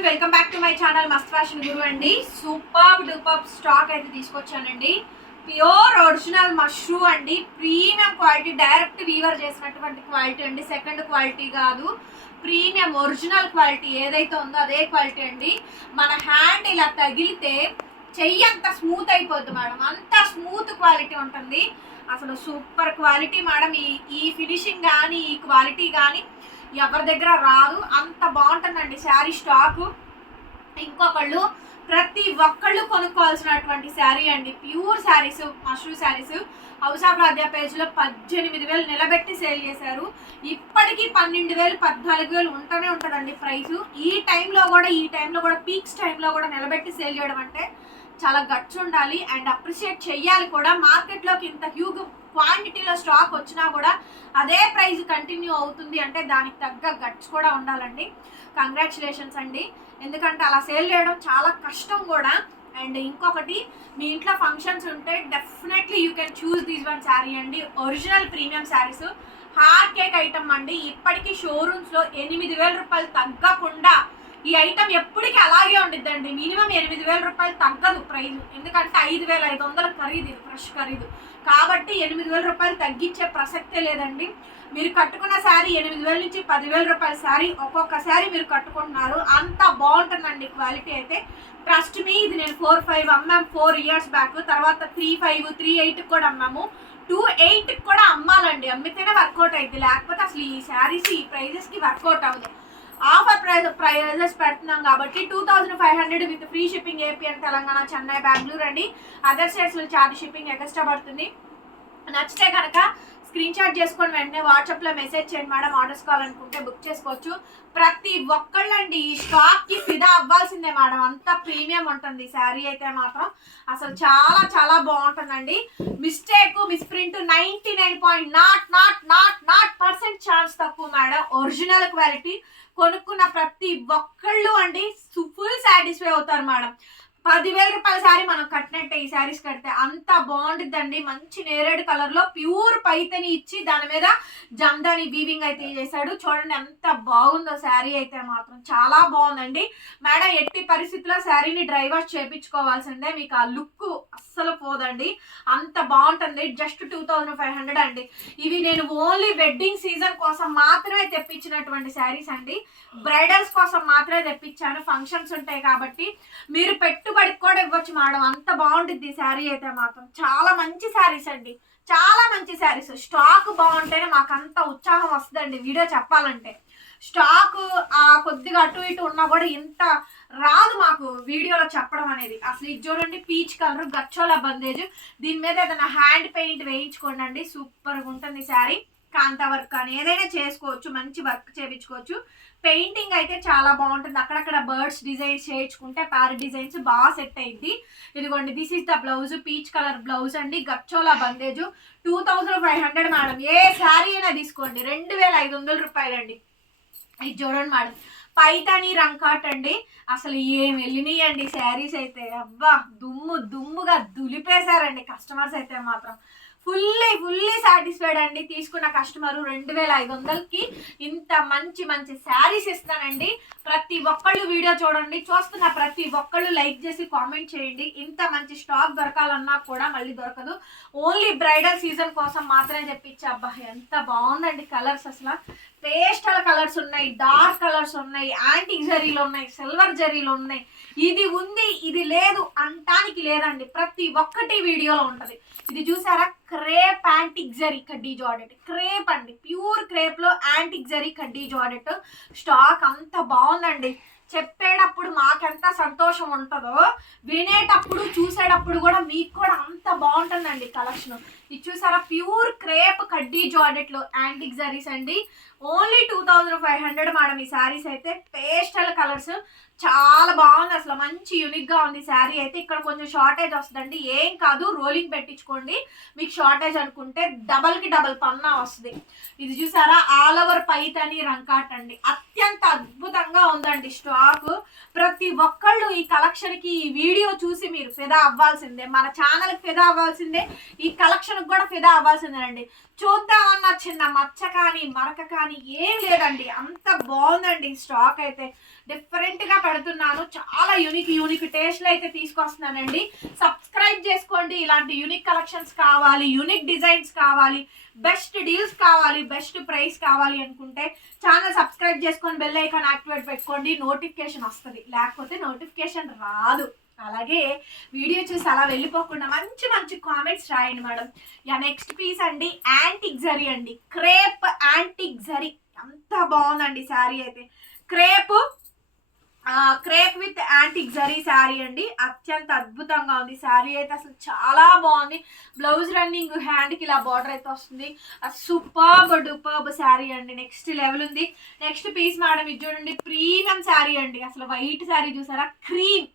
Everyone welcome back to my channel మస్త్ fashion గురు అండి. Super duper stock అయితే తీసుకొచ్చానండి. ప్యూర్ ఒరిజినల్ మష్రూ అండి. ప్రీమియం క్వాలిటీ డైరెక్ట్ వీవర్ చేసినటువంటి క్వాలిటీ అండి. సెకండ్ క్వాలిటీ కాదు. ప్రీమియం ఒరిజినల్ క్వాలిటీ ఏదైతే ఉందో అదే క్వాలిటీ అండి. మన హ్యాండ్ ఇలా తగిలితే చెయ్యి అంత స్మూత్ అయిపోద్ది మేడం. అంత స్మూత్ క్వాలిటీ ఉంటుంది. అసలు సూపర్ క్వాలిటీ మేడం. ఈ ఈ ఫినిషింగ్ కానీ ఈ క్వాలిటీ కానీ ఎవరి దగ్గర రాదు. అంత బాగుంటుందండి శారీ స్టాకు ఇంకొకళ్ళు ప్రతి ఒక్కళ్ళు కొనుక్కోవాల్సినటువంటి శారీ అండి. ప్యూర్ శారీస్ మష్రూ శారీస్. హౌసా ప్రాధ్యా పేజ్లో పద్దెనిమిది వేలు నిలబెట్టి సేల్ చేశారు. ఇప్పటికీ పన్నెండు వేలు పద్నాలుగు వేలు ఉంటూనే ఉంటుందండి ప్రైస్ ఈ టైంలో కూడా ఈ టైంలో కూడా పీక్స్ టైంలో కూడా నిలబెట్టి సేల్ చేయడం అంటే చాలా గట్స్ ఉండాలి అండ్ అప్రిషియేట్ చెయ్యాలి కూడా. మార్కెట్లోకి ఇంత హ్యూగ్ క్వాంటిటీలో స్టాక్ వచ్చినా కూడా అదే ప్రైస్ కంటిన్యూ అవుతుంది అంటే దానికి తగ్గ గట్స్ కూడా ఉండాలండి. కంగ్రాచులేషన్స్ అండి. ఎందుకంటే అలా సేల్ చేయడం చాలా కష్టం కూడా. అండ్ ఇంకొకటి మీ ఇంట్లో ఫంక్షన్స్ ఉంటే definitely you can choose these one sari అండి. Original premium saris hard cake item అండి. ఇప్పటికీ షోరూమ్స్లో ఎనిమిది వేల రూపాయలు తగ్గకుండా ఈ ఐటమ్ ఎప్పటికీ అలాగే ఉండిద్దండి. మినిమం ఎనిమిది వేల రూపాయలు తగ్గదు ప్రైస్. ఎందుకంటే ఐదు వేల ఐదు వందల ఖరీదు ఇది ఫ్రెష్ ఖరీదు. కాబట్టి ఎనిమిది వేల రూపాయలు తగ్గించే ప్రసక్తే లేదండి. మీరు కట్టుకున్న శారీ ఎనిమిది వేల నుంచి పదివేల రూపాయల శారీ ఒక్కొక్క శారీ మీరు కట్టుకుంటున్నారు. అంత బాగుంటుందండి క్వాలిటీ అయితే. ట్రస్ట్ మీ ఇది నేను ఫోర్ ఫైవ్ అమ్మాము ఫోర్ ఇయర్స్ బ్యాక్ తర్వాత త్రీ ఫైవ్ త్రీ ఎయిట్కి కూడా అమ్మాము. టూ ఎయిట్కి కూడా అమ్మాలండి. అమ్మితేనే వర్కౌట్ అయింది లేకపోతే అసలు ఈ శారీస్ ఈ ప్రైజెస్కి వర్కౌట్ అవ్వదు. ఆఫర్ ప్రైస్ ప్రైజెస్ పెడుతున్నాం కాబట్టి two thousand five hundred with free shipping AP and Telangana Chennai Bengaluru అండి. అదర్ స్టేట్స్లో ఛార్జ్ షిప్పింగ్ ఎక్స్ట్రా పడుతుంది. నచ్చితే కనుక స్క్రీన్ షాట్ చేసుకొని వెంటనే వాట్సాప్లో మెసేజ్ చేయండి మేడం ఆర్డర్స్ కావాలనుకుంటే బుక్ చేసుకోవచ్చు. ప్రతి ఒక్కళ్ళండి ఈ స్టాక్కి ఫిదా అవ్వాల్సిందే మేడం. అంత ప్రీమియం ఉంటుంది శారీ అయితే మాత్రం. అసలు చాలా చాలా బాగుంటుందండి. Mistake misprint ninety nine point nought nought nought nought percent chance తక్కువ మేడం. ఒరిజినల్ క్వాలిటీ కొనుక్కున్న ప్రతి ఒక్కళ్ళు అండి ఫుల్ సాటిస్ఫై అవుతారు మేడం. పదివేల రూపాయల శారీ మనం కట్టినట్టే ఈ శారీస్ కడితే అంత బాగుంటుందండి మంచి నేరేడు కలర్లో ప్యూర్ పైతని ఇచ్చి దాని మీద జమ్దాని వీవింగ్ అయితే చేశాడు. చూడండి ఎంత బాగుందో శారీ అయితే మాత్రం. చాలా బాగుందండి. మేడం ఎట్టి పరిస్థితుల్లో శారీని డ్రై వాష్ చేపించుకోవాల్సిందే. మీకు ఆ లుక్ అస్సలు పోదండి. అంత బాగుంటుంది. Just two thousand five hundred అండి. ఇవి నేను ఓన్లీ వెడ్డింగ్ సీజన్ కోసం మాత్రమే తెప్పించినటువంటి శారీస్ అండి. బ్రైడల్స్ కోసం మాత్రమే తెప్పించాను. ఫంక్షన్స్ ఉంటాయి కాబట్టి మీరు పెట్టు పెట్టుబడికి కూడా ఇవ్వచ్చు మేడం. అంత బాగుంటుంది శారీ అయితే మాత్రం. చాలా మంచి శారీస్ అండి. చాలా మంచి శారీస్. స్టాక్ బాగుంటేనే మాకు అంత ఉత్సాహం వస్తుందండి వీడియో చెప్పాలంటే. స్టాక్ ఆ కొద్దిగా అటు ఇటు ఉన్నా కూడా ఇంత రాదు మాకు వీడియోలో చెప్పడం అనేది. అసలు ఇది చూడండి పీచ్ కలర్ గచ్చోల బందేజ్. దీని మీద ఏదైనా హ్యాండ్ పెయింట్ వేయించుకోండి అండి సూపర్గా ఉంటుంది శారీ. కాంతా వర్క్ కానీ ఏదైనా చేసుకోవచ్చు మంచి వర్క్ చేయించుకోవచ్చు పెయింటింగ్ అయితే చాలా బాగుంటుంది. అక్కడక్కడ బర్డ్స్ డిజైన్స్ చేయించుకుంటే ప్యారెట్ డిజైన్స్ బాగా సెట్ అయింది. ఇదిగోండి this is the blouse peach colour blouse అండి. గచ్చోలా bandhej two thousand five hundred madam ఏ శారీ అయినా తీసుకోండి. రెండు వేల ఐదు వందల రూపాయలండి. ఇది చూడండి మేడం పైతాని రంకాట్ అండి. అసలు ఏం వెళ్ళినాయండి శారీస్ అయితే. అబ్బా దుమ్ము దుమ్ముగా దులిపేశారండి. కస్టమర్స్ అయితే మాత్రం. ఫుల్లీ ఫుల్లీ సాటిస్ఫైడ్ అండి. తీసుకున్న కస్టమర్ రెండు వేల ఐదు వందలకి ఇంత మంచి మంచి శారీస్ ఇస్తానండి. ప్రతి ఒక్కళ్ళు వీడియో చూడండి. చూస్తున్న ప్రతి ఒక్కళ్ళు లైక్ చేసి కామెంట్ చేయండి. ఇంత మంచి స్టాక్ దొరకాలన్నా కూడా మళ్ళీ దొరకదు. ఓన్లీ బ్రైడల్ సీజన్ కోసం మాత్రమే తెప్పించా అబ్బా ఎంత బాగుందండి కలర్స్ అసలు. పేస్టల్ కలర్స్ ఉన్నాయి డార్క్ కలర్స్ ఉన్నాయి యాంటిక్ జరీలు ఉన్నాయి సిల్వర్ జరీలు ఉన్నాయి. ఇది ఉంది ఇది లేదు అంటానికి లేదండి. ప్రతి ఒక్కటి వీడియోలో ఉంటుంది. ఇది చూసారా? క్రేప్ యాంటిక్జరీ కడ్డీ జాడెట్. క్రేప్ అండి. ప్యూర్ క్రేప్లో కడ్డీ జాడెట్. స్టాక్ అంత బాగుందండి. చెప్పేటప్పుడు మాకెంత సంతోషం ఉంటుందో వినేటప్పుడు చూసేటప్పుడు కూడా మీకు కూడా అంత బాగుంటుందండి కలెక్షన్. ఇది చూసారా? ప్యూర్ క్రేప్ కడ్డీ జాడెట్లో యాంటిక్ జరీస్ అండి. Only two thousand five hundred madam ఈ శారీస్ అయితే పేస్టల్ కలర్స్. చాలా బాగుంది అసలు మంచి యూనిక్గా ఉంది శారీ అయితే. ఇక్కడ కొంచెం షార్టేజ్ వస్తుందండి. ఏం కాదు రోలింగ్ పెట్టించుకోండి. మీకు షార్టేజ్ అనుకుంటే డబల్కి డబల్ పన్నా వస్తుంది. ఇది చూసారా? ఆల్ ఓవర్ పైతని రంకాట్ అండి. అత్యంత అద్భుతంగా ఉందండి స్టాక్ ప్రతి ఒక్కళ్ళు ఈ కలెక్షన్కి ఈ వీడియో చూసి మీరు ఫిదా అవ్వాల్సిందే. మన ఛానల్కి ఫిదా అవ్వాల్సిందే. ఈ కలెక్షన్ కూడా ఫిదా అవ్వాల్సిందేనండి. చూద్దామన్న చిన్న మచ్చ కానీ మరక కానీ ఏం లేదండి. అంత బాగుందండి స్టాక్ అయితే. డిఫరెంట్గా పెడుతున్నాను. చాలా యూనిక్ యూనిక్ టేస్ట్లు అయితే తీసుకొస్తున్నానండి. సబ్స్క్రైబ్ చేసుకోండి. ఇలాంటి యూనిక్ కలెక్షన్స్ కావాలి యూనిక్ డిజైన్స్ కావాలి. బెస్ట్ డీల్స్ కావాలి బెస్ట్ ప్రైస్ కావాలి అనుకుంటే ఛానల్ సబ్స్క్రైబ్ చేసుకొని బెల్ ఐకాన్ యాక్టివేట్ పెట్టుకోండి. నోటిఫికేషన్ వస్తుంది. లేకపోతే నోటిఫికేషన్ రాదు. అలాగే వీడియో చూసి అలా వెళ్ళిపోకుండా మంచి మంచి కామెంట్స్ రాయండి మేడం. యా నెక్స్ట్ పీస్ అండి. యాంటిక్ జరీ అండి. Crepe antique zari. అంత బాగుందండి శారీ అయితే. Crepe crepe with antique zari sari అండి. అత్యంత అద్భుతంగా ఉంది. శారీ అయితే అసలు చాలా బాగుంది. బ్లౌజ్ రన్నింగ్ హ్యాండ్కి ఇలా బార్డర్ అయితే వస్తుంది. సూపర్బ్ డూపర్బ్ శారీ అండి. నెక్స్ట్ లెవెల్ ఉంది. నెక్స్ట్ పీస్ మేడం ఇది చూడండి. ప్రీమియం శారీ అండి. అసలు వైట్ శారీ చూసారా? క్రీమ్.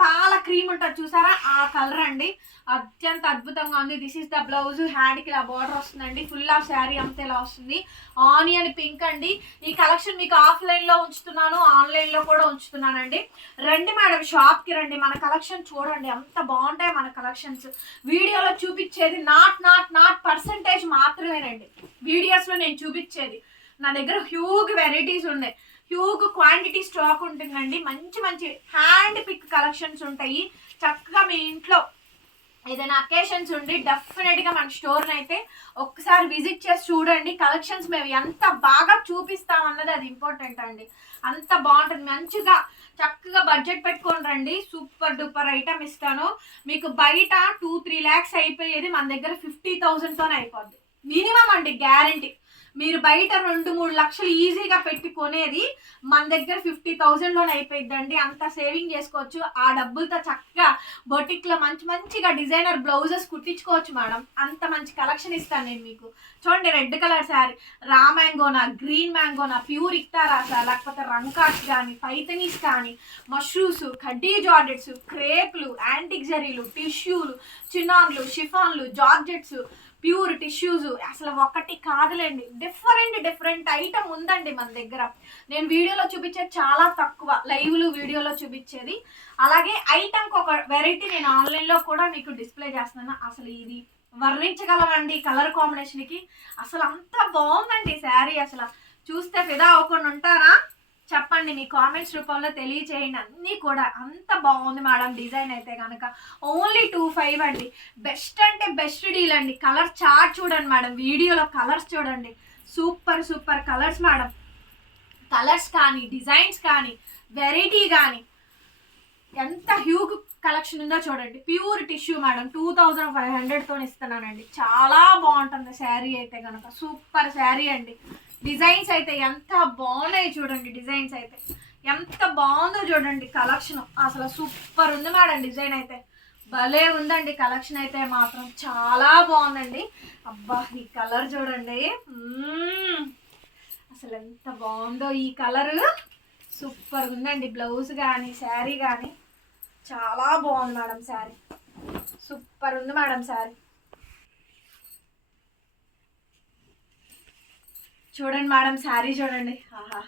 పాల క్రీమ్ ఉంటుంది చూసారా? ఆ కలర్ అండి. అత్యంత అద్భుతంగా ఉంది. దిస్ ఇస్ ద బ్లౌజ్ హ్యాండ్కి ఇలా బార్డర్ వస్తుందండి. ఫుల్ ఆఫ్ శారీ అంతా ఇలా వస్తుంది. ఆనియన్ పింక్ అండి. ఈ కలెక్షన్ మీకు ఆఫ్లైన్లో ఉంచుతున్నాను. ఆన్లైన్లో కూడా ఉంచుతున్నానండి. రండి మేడం షాప్కి రండి. మన కలెక్షన్ చూడండి. అంత బాగుంటాయి మన కలెక్షన్స్ వీడియోలో చూపించేది నాట్ నాట్ నాట్ పర్సంటేజ్ మాత్రమేనండి. వీడియోస్లో నేను చూపించేది. నా దగ్గర హ్యూగ్ వెరైటీస్ ఉన్నాయి. హ్యూగ్ క్వాంటిటీ స్టాక్ ఉంటుందండి. మంచి మంచి హ్యాండ్ పిక్ కలెక్షన్స్ ఉంటాయి. చక్కగా మీ ఇంట్లో ఏదైనా అకేషన్స్ ఉండి డెఫినెట్గా మన స్టోర్ని అయితే ఒక్కసారి విజిట్ చేసి చూడండి. కలెక్షన్స్ మేము ఎంత బాగా చూపిస్తాం అన్నది అది ఇంపార్టెంట్ అండి. అంత బాగుంటుంది. మంచిగా చక్కగా బడ్జెట్ పెట్టుకొని రండి. సూపర్ డూపర్ ఐటమ్ ఇస్తాను. మీకు బయట టూ త్రీ ల్యాక్స్ అయిపోయేది మన దగ్గర ఫిఫ్టీ థౌజండ్తోనే అయిపోద్ది. మినిమం అండి గ్యారంటీ మీరు బయట రెండు మూడు లక్షలు ఈజీగా పెట్టి కొనేది మన దగ్గర ఫిఫ్టీ థౌజండ్లోనే అయిపోయిందండి అంత సేవింగ్ చేసుకోవచ్చు. ఆ డబ్బులతో చక్కగా బొటిక్లో మంచి మంచిగా డిజైనర్ బ్లౌజెస్ కుట్టించుకోవచ్చు మేడం. అంత మంచి కలెక్షన్ ఇస్తాను నేను మీకు. చూడండి రెడ్ కలర్ శారీ రా మ్యాంగోనా గ్రీన్ మ్యాంగోనా ప్యూర్ ఇక్తారాసా లేకపోతే రంకాస్ కానీ పైతనీస్ కానీ మష్రూస్ కడ్డీ జార్డెట్స్ క్రేప్లు యాంటిక్ జరీలు టిష్యూలు చిన్నాన్లు షిఫాన్లు జార్జెట్స్ ప్యూర్ టిష్యూస్. అసలు ఒకటి కాదులేండి. డిఫరెంట్ డిఫరెంట్ ఐటమ్ ఉందండి మన దగ్గర. నేను వీడియోలో చూపించేది చాలా తక్కువ. లైవ్లు వీడియోలో చూపించేది. అలాగే ఐటమ్కి ఒక వెరైటీ నేను ఆన్లైన్లో కూడా మీకు డిస్ప్లే చేస్తున్నాను. అసలు ఇది వర్ణించగలమండి కలర్ కాంబినేషన్కి. అసలు అంత బాగుందండి శారీ. అసలు చూస్తే ఫిదా అవ్వకుండా ఉంటారా? చెప్పండి మీ కామెంట్స్ రూపంలో తెలియచేయండి. అన్నీ కూడా అంత బాగుంది మేడం డిజైన్ అయితే కనుక ఓన్లీ టూ ఫైవ్ అండి. బెస్ట్ అంటే బెస్ట్ డీల్ అండి. కలర్ చార్ట్ చూడండి మేడం. వీడియోలో కలర్స్ చూడండి. Super super colours madam. Colours కానీ డిజైన్స్ కానీ వెరైటీ కానీ ఎంత హ్యూగ్ కలెక్షన్ ఉందో చూడండి. Pure tissue madam. Two thousand five హండ్రెడ్తో ఇస్తున్నానండి. చాలా బాగుంటుంది శారీ అయితే కనుక సూపర్ శారీ అండి. డిజైన్స్ అయితే ఎంత బాగున్నాయి చూడండి డిజైన్స్ అయితే. ఎంత బాగుందో చూడండి కలెక్షన్. అసలు సూపర్ ఉంది మేడం డిజైన్ అయితే. భలే ఉందండి కలెక్షన్ అయితే మాత్రం. చాలా బాగుందండి. అబ్బా ఈ కలర్ చూడండి. అసలు ఎంత బాగుందో ఈ కలర్. సూపర్ ఉందండి. బ్లౌజ్ కానీ శారీ కానీ చాలా బాగుంది మేడం శారీ. సూపర్ ఉంది మేడం శారీ. చూడండి మేడం శారీ చూడండి. ఆహా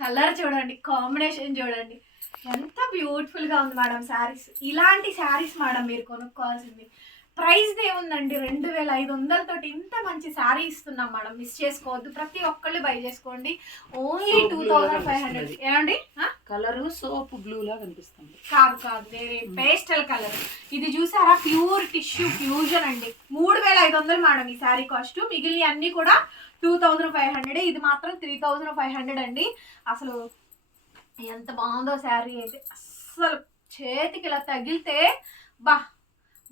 కలర్ చూడండి కాంబినేషన్ చూడండి. ఎంత బ్యూటిఫుల్గా ఉంది మేడం శారీస్. ఇలాంటి శారీస్ మేడం మీరు కొనుక్కోవాల్సింది. ప్రైస్ ఏముందండి? రెండు వేల ఐదు వందలతోటి ఇంత మంచి శారీ ఇస్తున్నాం మేడం. మిస్ చేసుకోవద్దు. ప్రతి ఒక్కళ్ళు బై చేసుకోండి. Only two thousand five hundred. ఏమండి? ఆ? కలరు సోప్ బ్లూ లా కనిపిస్తుంది. కాదు కాదు వేరే పేస్టల్ కలర్ ఇది చూసారా? ప్యూర్ టిష్యూ ఫ్యూజన్ అండి. మూడు వేల ఐదు వందలు మేడం ఈ శారీ కాస్ట్ మిగిలిన అన్ని కూడా టూ థౌజండ్ ఫైవ్ హండ్రెడ్ ఇది మాత్రం త్రీ థౌజండ్ ఫైవ్ హండ్రెడ్ అండి. అసలు ఎంత బాగుందో శారీ అయితే. అస్సలు చేతికి ఇలా తగిలితే బా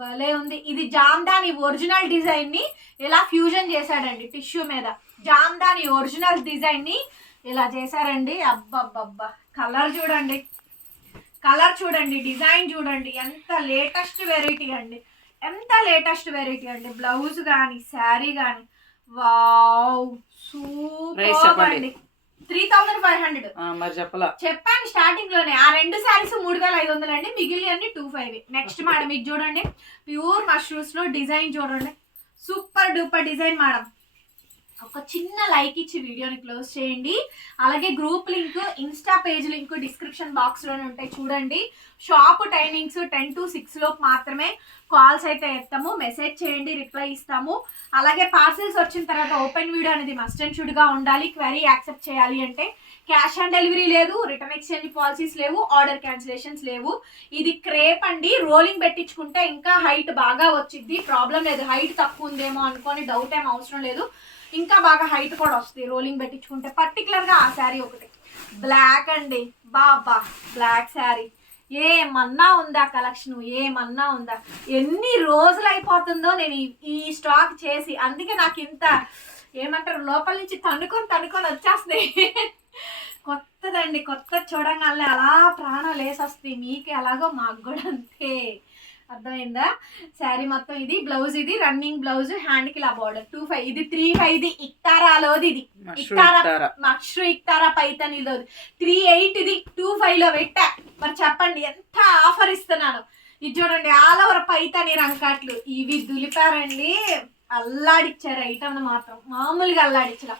భలే ఉంది. ఇది జామ్దాని ఒరిజినల్ డిజైన్ని ఇలా ఫ్యూజన్ చేశాడండి టిష్యూ మీద. జామ్దాని ఒరిజినల్ డిజైన్ని ఇలా చేశారండి. అబ్బబ్బబ్బా. కలర్ చూడండి. కలర్ చూడండి డిజైన్ చూడండి. ఎంత లేటెస్ట్ వెరైటీ అండి. ఎంత లేటెస్ట్ వెరైటీ అండి. బ్లౌజ్ కానీ శారీ కానీ వావ్! సూపర్. అండి. Three thousand five hundred. మరి చెప్పలా. చెప్పాను స్టార్టింగ్లోనే. ఆ రెండు శారీస్ మూడు వేల ఐదు వందలు అండి. మిగిలిన అన్ని టూ ఫైవ్ నెక్స్ట్ మేడం ఇది చూడండి. ప్యూర్ మష్రూమ్స్లో డిజైన్ చూడండి. Super duper design madam. ఒక చిన్న లైక్ ఇచ్చి వీడియోని క్లోజ్ చేయండి. అలాగే group link insta page link description బాక్స్లోనే ఉంటాయి. చూడండి. Shop timings ten to six లోపు మాత్రమే కాల్స్ అయితే ఎత్తాము. మెసేజ్ చేయండి రిప్లై ఇస్తాము. అలాగే పార్సిల్స్ వచ్చిన తర్వాత ఓపెన్ వీడియో అనేది మస్ట్ అండ్ షుడ్గా ఉండాలి. క్వరీ యాక్సెప్ట్ చేయాలి అంటే క్యాష్ ఆన్ డెలివరీ లేదు రిటర్న్ ఎక్స్చేంజ్ పాలసీస్ లేవు ఆర్డర్ క్యాన్సిలేషన్స్ లేవు. ఇది క్రేప్ అండి. రోలింగ్ పెట్టించుకుంటే ఇంకా హైట్ బాగా వచ్చింది ప్రాబ్లం లేదు. హైట్ తక్కువ ఉందేమో అనుకొని డౌట్ ఏం అవసరం లేదు. ఇంకా బాగా హైట్ కూడా వస్తుంది. రోలింగ్ పెట్టించుకుంటే పర్టికులర్గా ఆ శారీ ఒకటి. బ్లాక్ అండి. బాబా బ్లాక్ శారీ ఏమన్నా ఉందా కలెక్షన్ ఏమన్నా ఉందా? ఎన్ని రోజులు అయిపోతుందో నేను ఈ- స్టాక్ చేసి అందుకే నాకు ఇంత ఏమంటారు లోపల నుంచి తన్నుకొని తన్నుకొని వచ్చేస్తుంది కొత్తదండి కొత్త చూడంగానే అలా ప్రాణం వేసొస్తాయి మీకు ఎలాగో మాకు కూడా అంతే. అర్థమైందా? శారీ మొత్తం ఇది బ్లౌజ్ ఇది రన్నింగ్ బ్లౌజ్ హ్యాండ్కి ఇలా బార్డర్ టూ ఫైవ్ ఇది త్రీ ఫైవ్ ఇది ఇక్తారాలోది ఇది. ఇక్తారా మక్షు ఇక్తారా పైతనిలో త్రీ ఎయిట్ ఇది టూ ఫైవ్లో పెట్టా. మరి చెప్పండి ఎంత ఆఫర్ ఇస్తున్నాను? ఇది చూడండి ఆల్ ఓవర్ పైతని రంకాట్లు. ఇవి దులిపారండి. అల్లాడిచ్చారు ఐటమ్ మాత్రం. మామూలుగా అల్లాడిచ్చల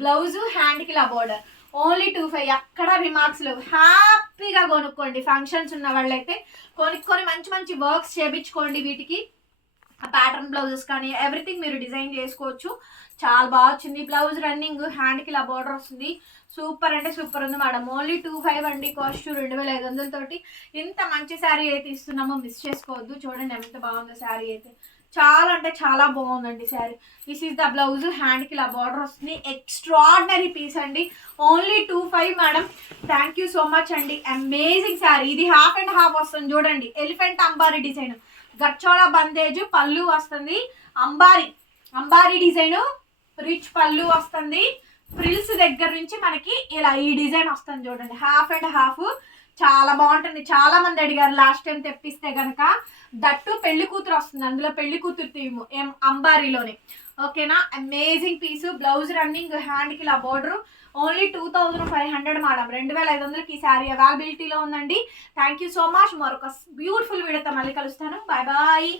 బ్లౌజ్ హ్యాండ్కి ఇలా బోర్డర్ ఓన్లీ టూ ఫైవ్ ఎక్కడ రిమార్క్స్ లేవు. హ్యాపీగా కొనుక్కోండి. ఫంక్షన్స్ ఉన్న వాళ్ళైతే కొనుక్కొని మంచి మంచి వర్క్స్ చేపించుకోండి వీటికి. ప్యాటర్న్ బ్లౌజెస్ కానీ ఎవ్రీథింగ్ మీరు డిజైన్ చేసుకోవచ్చు. చాలా బాగా వచ్చింది. బ్లౌజ్ రన్నింగ్ హ్యాండ్కి ఇలా బార్డర్ వస్తుంది. సూపర్ అంటే సూపర్ ఉంది మేడం ఓన్లీ టూ ఫైవ్ అండి. కాస్ట్ రెండు వేల ఐదు వందలతోటి. ఇంత మంచి శారీ అయితే ఇస్తున్నామో మిస్ చేసుకోవద్దు. చూడండి ఎంత బాగుందో శారీ అయితే. చాలా అంటే చాలా బాగుందండి sari. This is the blouse హ్యాండ్కి ఇలా బార్డర్ వస్తుంది. ఎక్స్ట్రాడినరీ పీస్ అండి. Only two five madam thank you so much అండి. అమేజింగ్ శారీ. ఇది హాఫ్ అండ్ హాఫ్ వస్తుంది. చూడండి. ఎలిఫెంట్ అంబారీ డిజైన్ గచ్చోళ బందేజ్ పళ్ళు వస్తుంది. అంబారీ. అంబారీ డిజైన్ రిచ్ పళ్ళు వస్తుంది. ఫ్రిల్స్ దగ్గర నుంచి మనకి ఇలా ఈ డిజైన్ వస్తుంది. చూడండి. హాఫ్ అండ్ హాఫ్ చాలా బాగుంటుంది. చాలా మంది అడిగారు లాస్ట్ టైం తెప్పిస్తే గనక దట్టు పెళ్ళి కూతురు వస్తుంది. అందులో పెళ్ళి కూతురు థీమ్ ఏం? అంబారీలోనే. ఓకేనా? అమేజింగ్ పీసు బ్లౌజ్ రన్నింగ్ హ్యాండ్కి ఇలా border only two thousand five hundred madam రెండు వేల ఐదు వందలకి ఈ శారీ అవైలబిలిటీలో ఉందండి. థ్యాంక్ యూ సో మచ్ మరొక బ్యూటిఫుల్ వీడియోతో మళ్ళీ కలుస్తాను. Bye bye